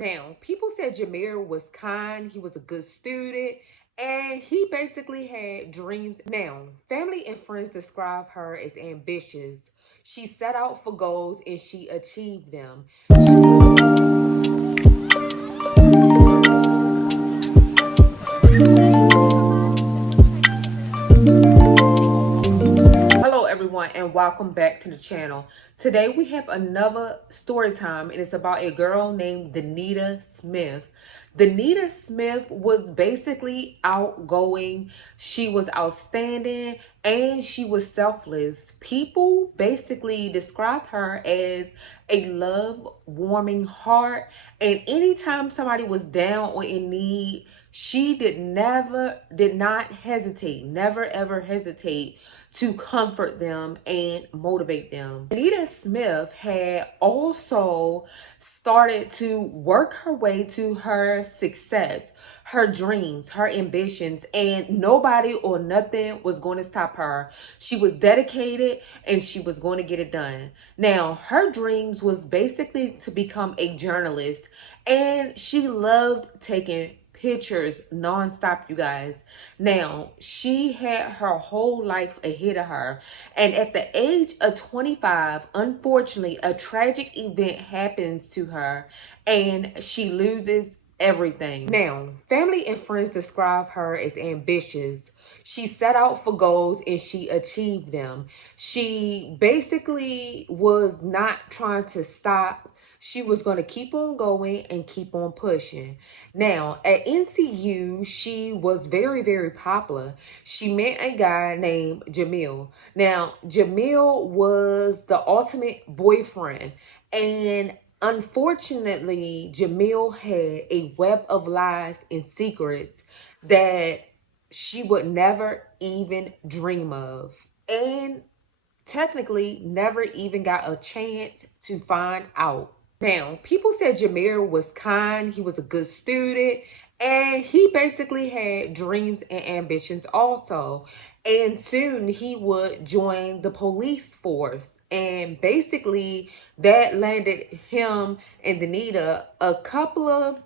Now, people said Jameer was kind, he was a good student, and he basically had dreams. Now, family and friends describe her as ambitious. She set out for goals and she achieved them. Hello everyone and welcome back to the channel. Today we have another story time and it's about a girl named Denita Smith. Denita Smith was basically outgoing, she was outstanding, and she was selfless. People basically described her as a love-warming heart, and anytime somebody was down or in need, she did not hesitate, never ever hesitate to comfort them and motivate them. Denita Smith had also started to work her way to her success, her dreams, her ambitions, and nobody or nothing was going to stop her. She was dedicated and she was going to get it done. Now, her dreams was basically to become a journalist, and she loved taking pictures nonstop, you guys. Now, she had her whole life ahead of her, and at the age of 25, unfortunately, a tragic event happens to her and she loses everything. Now, family and friends describe her as ambitious. She set out for goals and she achieved them. She basically was not trying to stop. She was going to keep on going and keep on pushing. Now, at NCU, she was very, very popular. She met a guy named Jamil. Now, Jamil was the ultimate boyfriend. And unfortunately, Jamil had a web of lies and secrets that she would never even dream of. And technically never even got a chance to find out. Now, people said Jameer was kind, he was a good student, and he basically had dreams and ambitions also. And soon he would join the police force. And basically that landed him and Denita a couple of,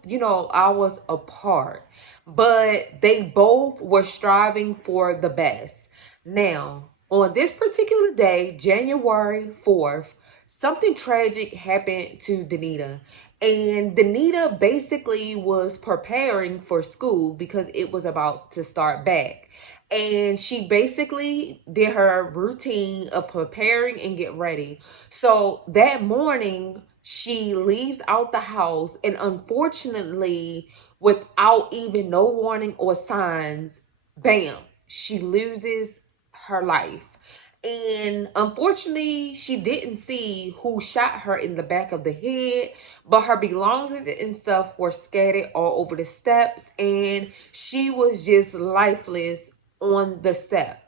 hours apart. But they both were striving for the best. Now, on this particular day, January 4th, something tragic happened to Denita. And Denita basically was preparing for school because it was about to start back. And she basically did her routine of preparing and get ready. So that morning, she leaves out the house, and unfortunately, without even no warning or signs, bam, she loses her life. And unfortunately, she didn't see who shot her in the back of the head, but her belongings and stuff were scattered all over the steps, and she was just lifeless on the step.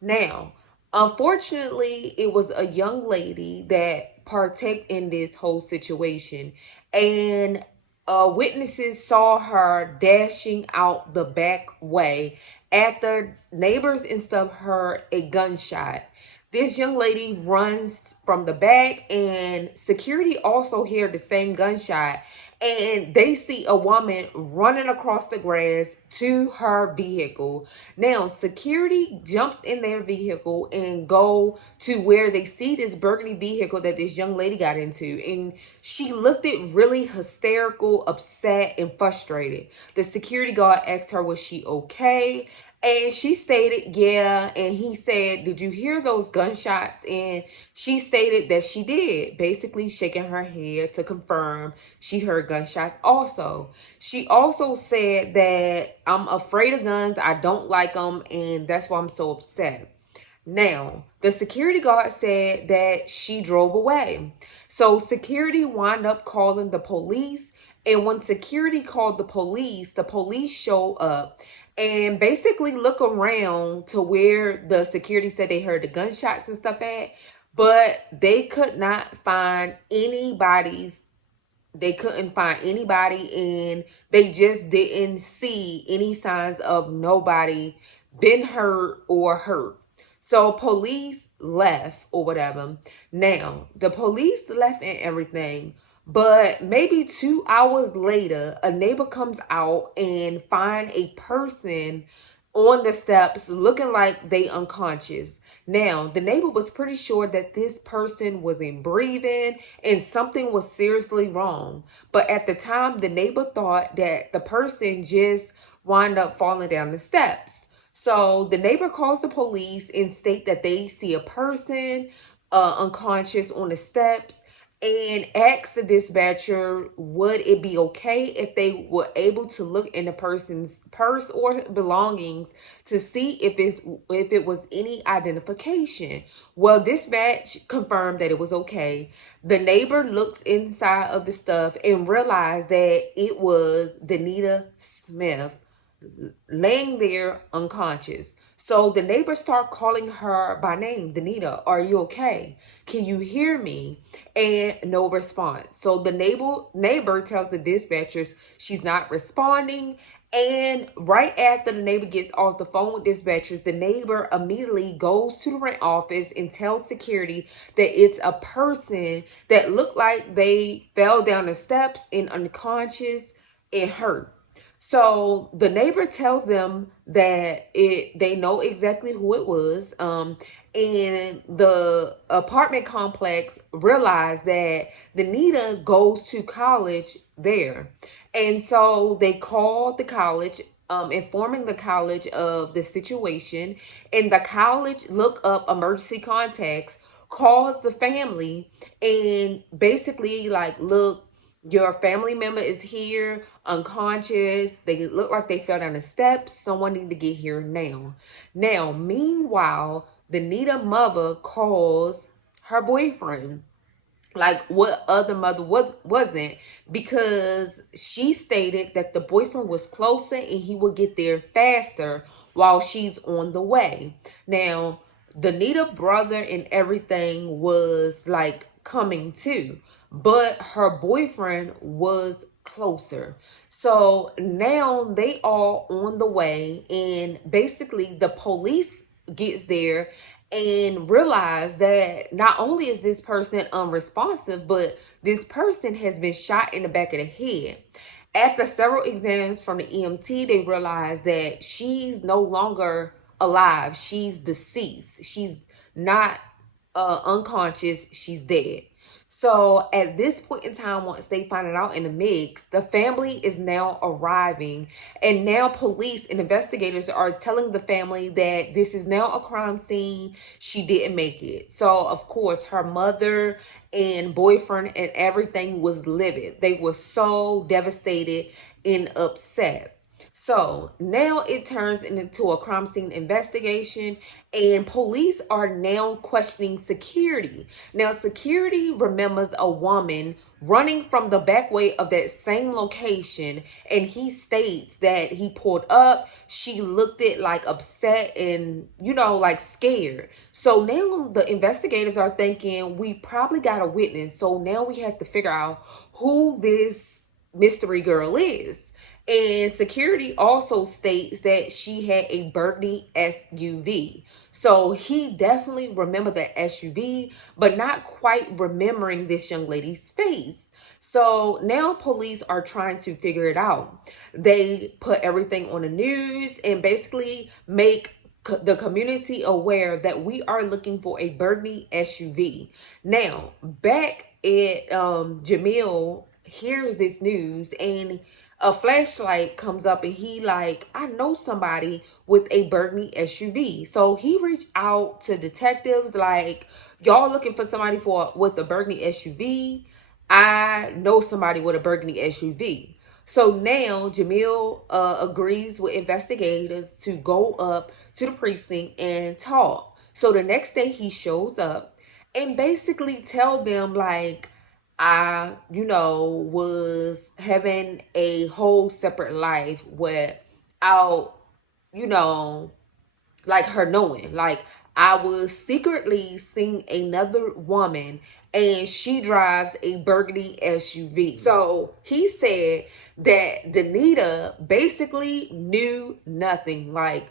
Now, unfortunately, it was a young lady that partaked in this whole situation, and witnesses saw her dashing out the back way after neighbors and stuff heard a gunshot. This young lady runs from the back, and security also hear the same gunshot, and they see a woman running across the grass to her vehicle. Now, security jumps in their vehicle and go to where they see this burgundy vehicle that this young lady got into, and she looked it really hysterical, upset, and frustrated. The security guard asked her, was she okay? And she stated, yeah. And he said, did you hear those gunshots? And she stated that she did, basically shaking her head to confirm she heard gunshots also. She also said that I'm afraid of guns. I don't like them. And that's why I'm so upset. Now, the security guard said that she drove away. So security wound up calling the police. And when security called the police showed up and basically look around to where the security said they heard the gunshots and stuff at, but they could not find anybody's. They couldn't find anybody, and they just didn't see any signs of nobody been hurt or hurt. So police left or whatever. Now, the police left and everything, But maybe 2 hours later, a neighbor comes out and find a person on the steps looking like they unconscious. Now, the neighbor was pretty sure that this person wasn't breathing and something was seriously wrong. But at the time, the neighbor thought that the person just wound up falling down the steps. So the neighbor calls the police and state that they see a person unconscious on the steps, and asked the dispatcher would it be okay if they were able to look in the person's purse or belongings to see if it was any identification. Well, dispatch confirmed that it was okay. The neighbor looks inside of the stuff and realized that it was Denita Smith laying there unconscious. So the neighbors start calling her by name. Denita, are you okay? Can you hear me? And no response. So the neighbor tells the dispatchers she's not responding. And right after the neighbor gets off the phone with dispatchers, the neighbor immediately goes to the rent office and tells security that it's a person that looked like they fell down the steps and unconscious and hurt. So the neighbor tells them that they know exactly who it was. And the apartment complex realized that Denita goes to college there. And so they called the college, informing the college of the situation. And the college look up emergency contacts, calls the family, and basically like, look, your family member is here, unconscious. They look like they fell down the steps. Someone need to get here now. Now, meanwhile, the Nita mother calls her boyfriend. Like, what other mother wasn't? Because she stated that the boyfriend was closer and he would get there faster while she's on the way. Now, the Nita brother and everything was like coming too, but her boyfriend was closer. So now they all on the way, and basically the police gets there and realize that not only is this person unresponsive, but this person has been shot in the back of the head. After several exams from the EMT, they realize that she's no longer alive. She's deceased. She's not unconscious. She's dead. So at this point in time, once they find it out in the mix, the family is now arriving. And now police and investigators are telling the family that this is now a crime scene. She didn't make it. So, of course, her mother and boyfriend and everything was livid. They were so devastated and upset. So now it turns into a crime scene investigation, and police are now questioning security. Now, security remembers a woman running from the back way of that same location, and he states that he pulled up. She looked it like upset and, like scared. So now the investigators are thinking we probably got a witness. So now we have to figure out who this mystery girl is. And security also states that she had a burgundy SUV. So he definitely remembered the SUV, but not quite remembering this young lady's face. So now police are trying to figure it out. They put everything on the news and basically make the community aware that we are looking for a burgundy SUV. Now, back at Jamil hears this news, and a flashlight comes up, and he like, I know somebody with a burgundy SUV. So he reached out to detectives like, y'all looking for somebody with a burgundy SUV? I know somebody with a burgundy SUV. So now Jamil agrees with investigators to go up to the precinct and talk. So the next day he shows up and basically tell them like, I, was having a whole separate life without, like her knowing. Like, I was secretly seeing another woman and she drives a burgundy SUV. So he said that Denita basically knew nothing. Like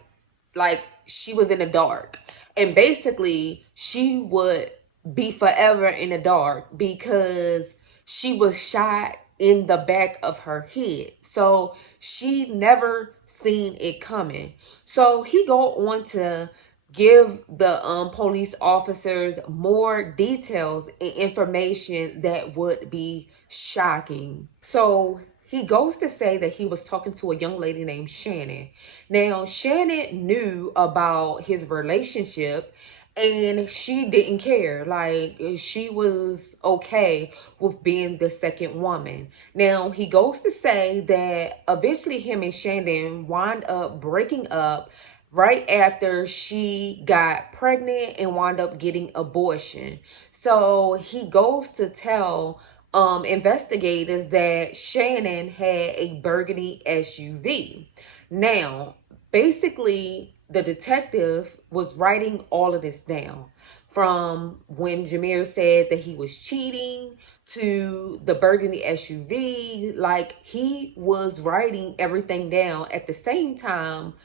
she was in the dark. And basically she would be forever in the dark because she was shot in the back of her head. So she never seen it coming. So he go on to give the police officers more details and information that would be shocking. So he goes to say that he was talking to a young lady named Shannon. Now, Shannon knew about his relationship and she didn't care. Like, she was okay with being the second woman. Now, he goes to say that eventually him and Shannon wind up breaking up right after she got pregnant and wound up getting abortion. So he goes to tell investigators that Shannon had a burgundy SUV. Now, basically, the detective was writing all of this down, from when Jameer said that he was cheating to the burgundy SUV. Like, he was writing everything down at the same time,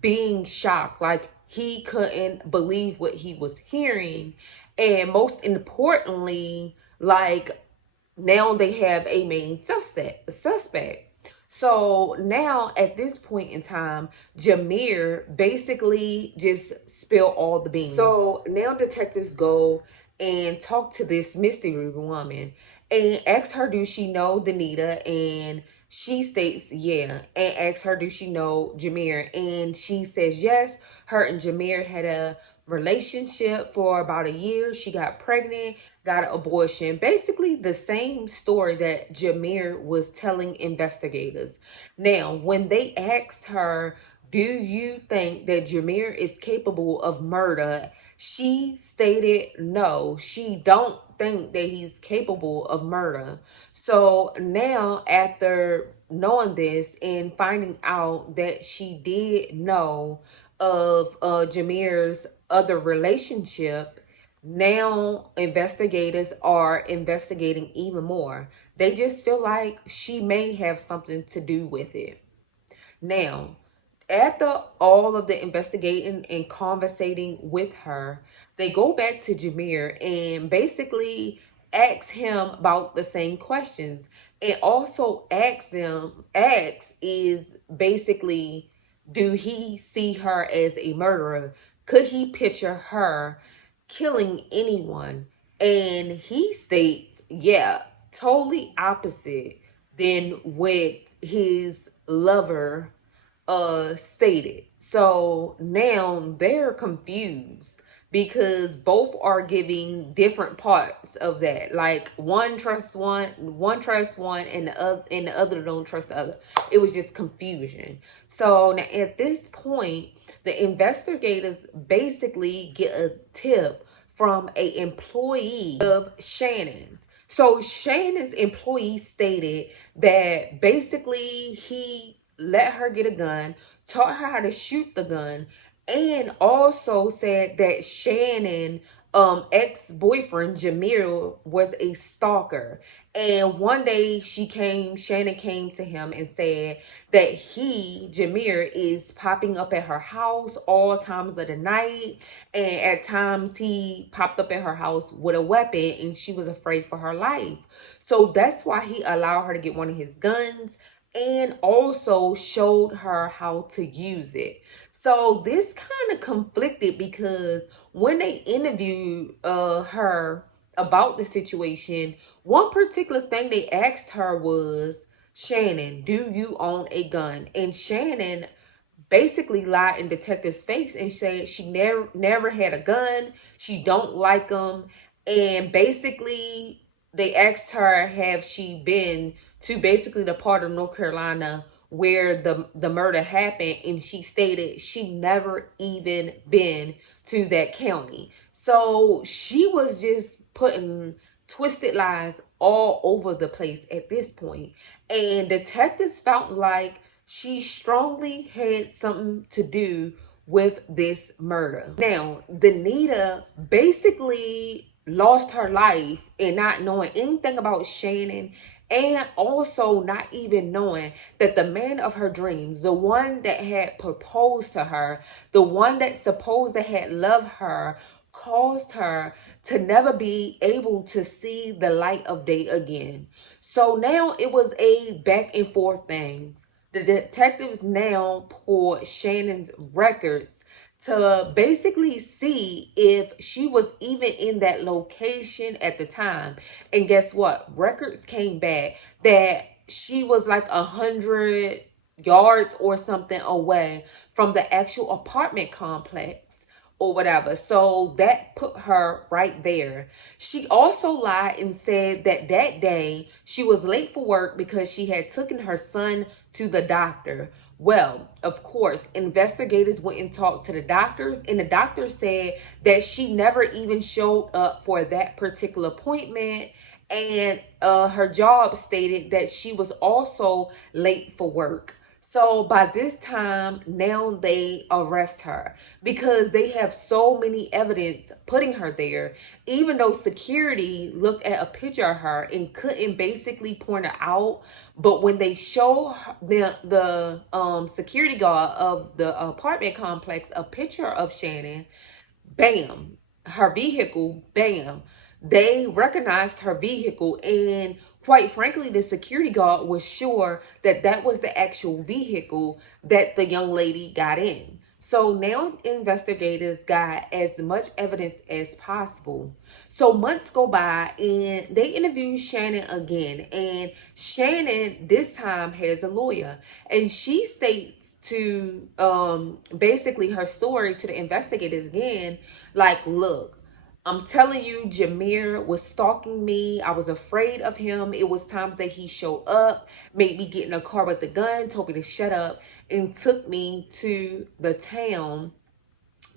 being shocked. Like, he couldn't believe what he was hearing. And most importantly, like, now they have a main suspect. So now at this point in time, Jameer basically just spilled all the beans. So now detectives go and talk to this mystery woman and ask her, do she know Denita? And she states yeah, and asks her, do she know Jameer? And she says yes. Her and Jameer had a relationship for about a year. She got pregnant, got an abortion. Basically the same story that Jameer was telling investigators. Now, when they asked her, do you think that Jameer is capable of murder? She stated no, she don't think that he's capable of murder. So now, after knowing this and finding out that she did know of Jameer's other relationship, now investigators are investigating even more. They just feel like she may have something to do with it. Now, after all of the investigating and conversating with her, they go back to Jameer and basically ask him about the same questions. And also asks is basically, do he see her as a murderer? Could he picture her killing anyone? And he states, yeah, totally opposite than what his lover stated. So now they're confused because both are giving different parts of that. Like, one trusts one, and the other don't trust the other. It was just confusion. So now at this point, the investigators basically get a tip from a employee of Shannon's. So Shannon's employee stated that basically he let her get a gun, taught her how to shoot the gun, and also said that Shannon ex-boyfriend Jameer was a stalker. And one day Shannon came to him and said that Jameer, is popping up at her house all times of the night. And at times he popped up at her house with a weapon and she was afraid for her life. So that's why he allowed her to get one of his guns and also showed her how to use it. So this kind of conflicted because when they interviewed her about the situation, one particular thing they asked her was, Shannon, do you own a gun? And Shannon basically lied in detective's face and said she never had a gun, she don't like them. And basically they asked her, have she been to basically the part of North Carolina where the murder happened, and she stated she never even been to that county. So she was just putting twisted lies all over the place at this point. And detectives felt like she strongly had something to do with this murder. Now, Denita basically lost her life in not knowing anything about Shannon, and also not even knowing that the man of her dreams, the one that had proposed to her, the one that supposed to had loved her, caused her to never be able to see the light of day again. So now it was a back and forth thing. The detectives now pulled Shannon's records to basically see if she was even in that location at the time. And guess what? Records came back that she was like 100 yards or something away from the actual apartment complex or whatever. So that put her right there. She also lied and said that that day she was late for work because she had taken her son to the doctor. Well, of course, investigators went and talked to the doctors, and the doctor said that she never even showed up for that particular appointment. And her job stated that she was also late for work. So by this time, now they arrest her because they have so many evidence putting her there. Even though security looked at a picture of her and couldn't basically point her out, but when they show the security guard of the apartment complex a picture of Shannon, bam, her vehicle, bam, they recognized her vehicle. And quite frankly, the security guard was sure that that was the actual vehicle that the young lady got in. So now investigators got as much evidence as possible. So months go by and they interview Shannon again. And Shannon this time has a lawyer, and she states to basically her story to the investigators again, like, look, I'm telling you, Jameer was stalking me. I was afraid of him. It was times that he showed up, made me get in a car with a gun, told me to shut up, and took me to the town.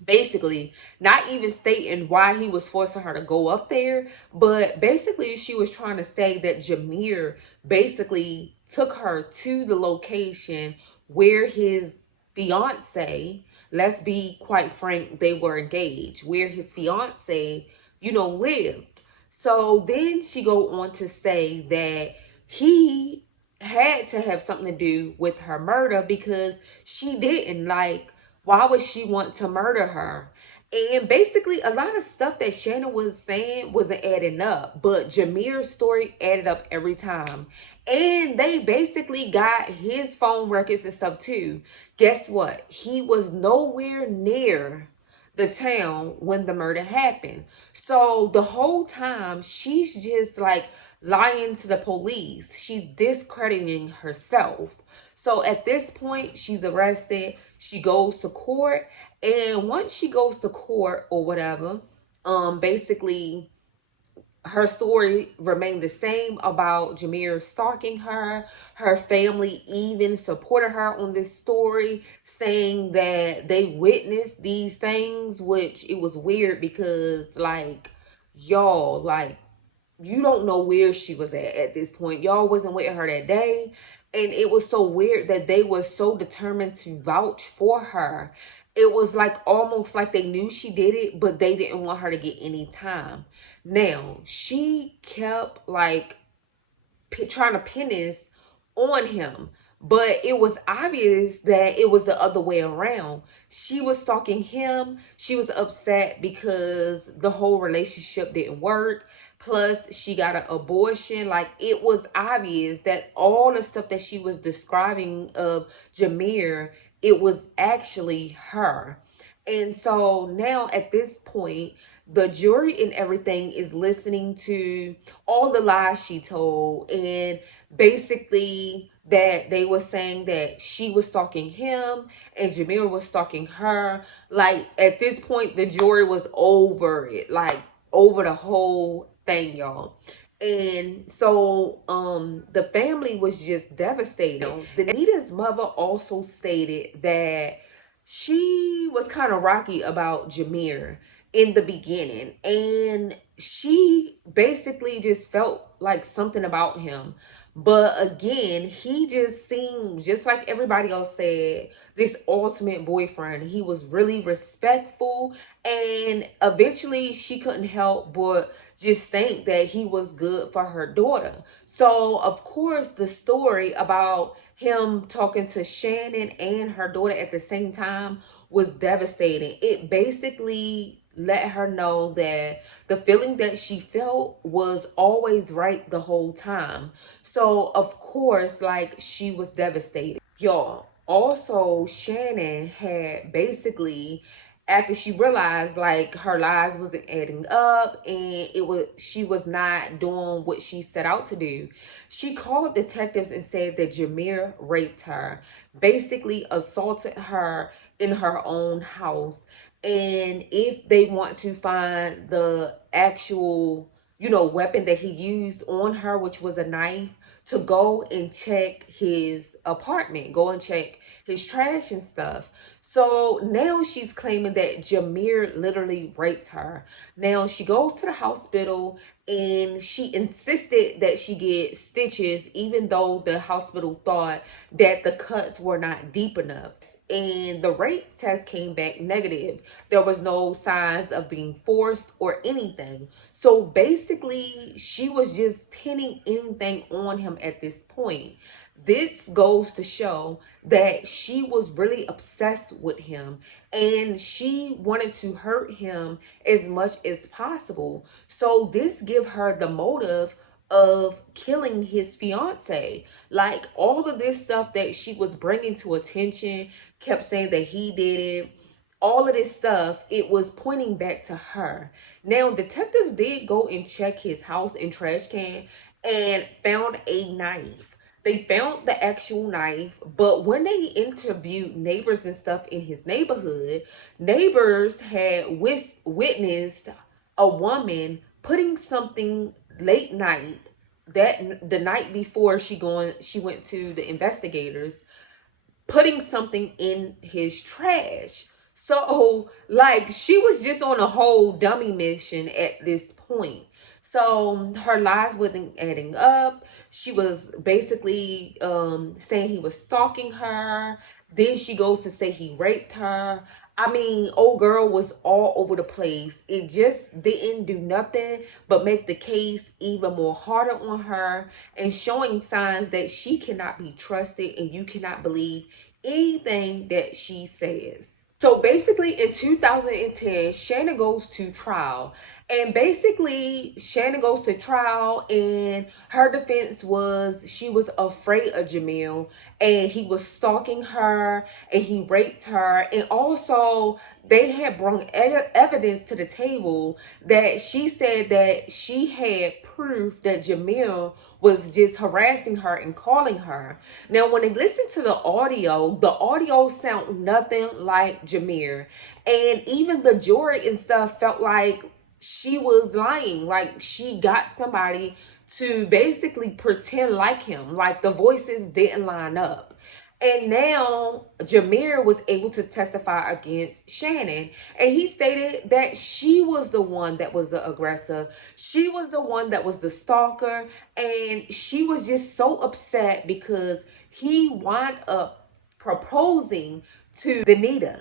Basically, not even stating why he was forcing her to go up there, but basically she was trying to say that Jameer basically took her to the location where his fiance, let's be quite frank, they were engaged, where his fiance, lived. So then she go on to say that he had to have something to do with her murder because she didn't. Like, why would she want to murder her? And basically, a lot of stuff that Shannon was saying wasn't adding up, but Jameer's story added up every time. And they basically got his phone records and stuff too. Guess what? He was nowhere near the town when the murder happened. So the whole time, she's just like lying to the police. She's discrediting herself. So at this point, she's arrested. She goes to court. And once she goes to court or whatever, basically her story remained the same about Jameer stalking her. Her family even supported her on this story, saying that they witnessed these things, which it was weird because, like, y'all, like, you don't know where she was at this point. Y'all wasn't with her that day. And it was so weird that they were so determined to vouch for her. It was like almost like they knew she did it, but they didn't want her to get any time. Now, she kept like trying to pin this on him, but it was obvious that it was the other way around. She was stalking him. She was upset because the whole relationship didn't work. Plus, she got an abortion. Like, it was obvious that all the stuff that she was describing of Jameer, it was actually her. And so now at this point, the jury and everything is listening to all the lies she told, and basically that they were saying that she was stalking him and Jameer was stalking her. Like, at this point, the jury was over it, like over the whole thing, y'all. And so the family was just devastated. Denita's mother also stated that she was kind of rocky about Jameer in the beginning, and she basically just felt like something about him. But again, he just seemed, just like everybody else said, this ultimate boyfriend. He was really respectful, and eventually she couldn't help but just think that he was good for her daughter. So of course, the story about him talking to Shannon and her daughter at the same time was devastating. It basically let her know that the feeling that she felt was always right the whole time. So of course, like, she was devastated. Y'all, also Shannon had basically, after she realized like her lies wasn't adding up and she was not doing what she set out to do, she called detectives and said that Jameer raped her, basically assaulted her in her own house. And if they want to find the actual, weapon that he used on her, which was a knife, to go and check his apartment, go and check his trash and stuff. So now she's claiming that Jameer literally raped her. Now she goes to the hospital and she insisted that she get stitches, even though the hospital thought that the cuts were not deep enough. And the rape test came back negative. There was no signs of being forced or anything. So basically, she was just pinning anything on him at this point. This goes to show that she was really obsessed with him and she wanted to hurt him as much as possible. So this give her the motive of killing his fiance. Like, all of this stuff that she was bringing to attention, kept saying that he did it, all of this stuff, it was pointing back to her. Now, detectives did go and check his house and trash can and found a knife. They found the actual knife, but when they interviewed neighbors and stuff in his neighborhood, neighbors had witnessed a woman putting something late night, that the night before she went to the investigators, putting something in his trash. So, like, she was just on a whole dummy mission at this point. So her lies wasn't adding up. She was basically saying he was stalking her. Then she goes to say he raped her. I mean, old girl was all over the place. It just didn't do nothing but make the case even more harder on her and showing signs that she cannot be trusted and you cannot believe anything that she says. So basically in 2010, Shannon goes to trial. And basically, Shannon goes to trial, and her defense was she was afraid of Jamil, and he was stalking her, and he raped her. And also, they had brought evidence to the table that she said that she had proof that Jamil was just harassing her and calling her. Now, when they listen to the audio sound nothing like Jameer. And even the jury and stuff felt like she was lying. Like, she got somebody to basically pretend like him. Like, the voices didn't line up. And now Jameer was able to testify against Shannon. And he stated that she was the one that was the aggressor. She was the one that was the stalker. And she was just so upset because he wound up proposing to Denita.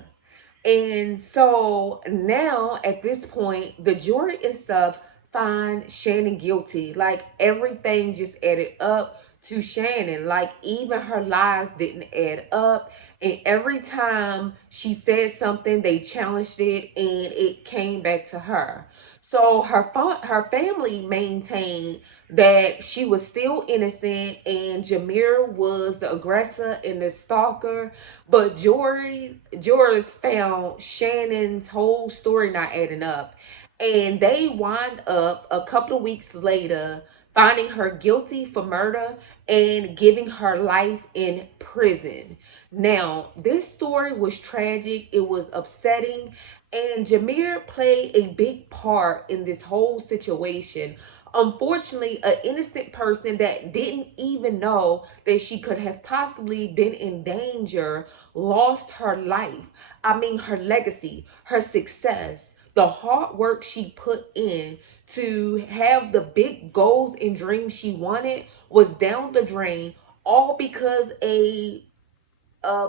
And so now at this point, the jury and stuff find Shannon guilty. Like, everything just added up to Shannon. Like, even her lies didn't add up. And every time she said something, they challenged it and it came back to her. So her family maintained that she was still innocent and Jameer was the aggressor and the stalker. But jurors found Shannon's whole story not adding up. And they wind up a couple of weeks later finding her guilty for murder and giving her life in prison. Now, this story was tragic. It was upsetting. And Jameer played a big part in this whole situation. Unfortunately, an innocent person that didn't even know that she could have possibly been in danger lost her life. I mean, her legacy, her success, the hard work she put in to have the big goals and dreams she wanted was down the drain, all because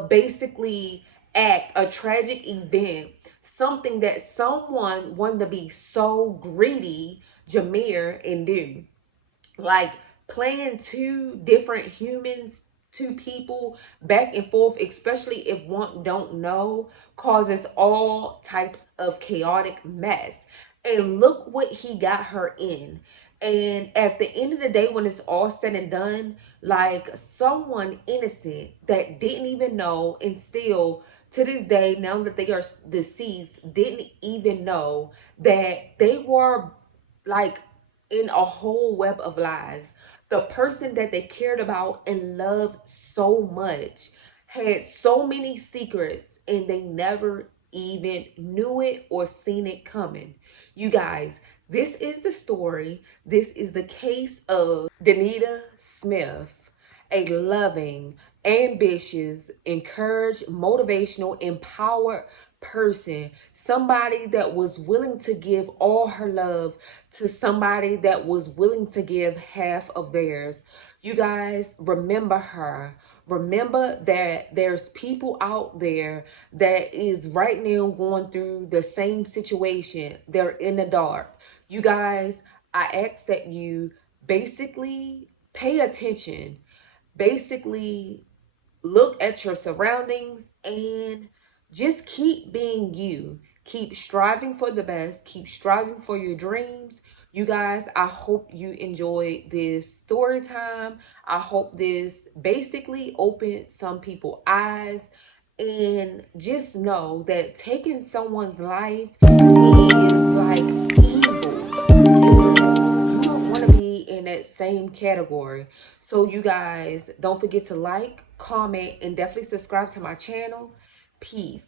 basically a tragic event, something that someone wanted to be so greedy, Jameer, and do. Like, playing two different humans two people back and forth, especially if one don't know, causes all types of chaotic mess. And look what he got her in. And at the end of the day, when it's all said and done, like someone innocent that didn't even know, and still to this day, now that they are deceased, didn't even know that they were like in a whole web of lies. The person that they cared about and loved so much had so many secrets, and they never even knew it or seen it coming. You guys, this is the story. This is the case of Denita Smith, a loving, ambitious, encouraged, motivational, empowered person. Somebody that was willing to give all her love to somebody that was willing to give half of theirs. You guys, remember her. Remember that there's people out there that is right now going through the same situation. They're in the dark. You guys, I ask that you basically pay attention. Basically, look at your surroundings and just keep being you. Keep striving for the best. Keep striving for your dreams. You guys, I hope you enjoyed this story time. I hope this basically opened some people's eyes. And just know that taking someone's life is like evil. And you don't want to be in that same category. So you guys, don't forget to like, comment, and definitely subscribe to my channel. Peace.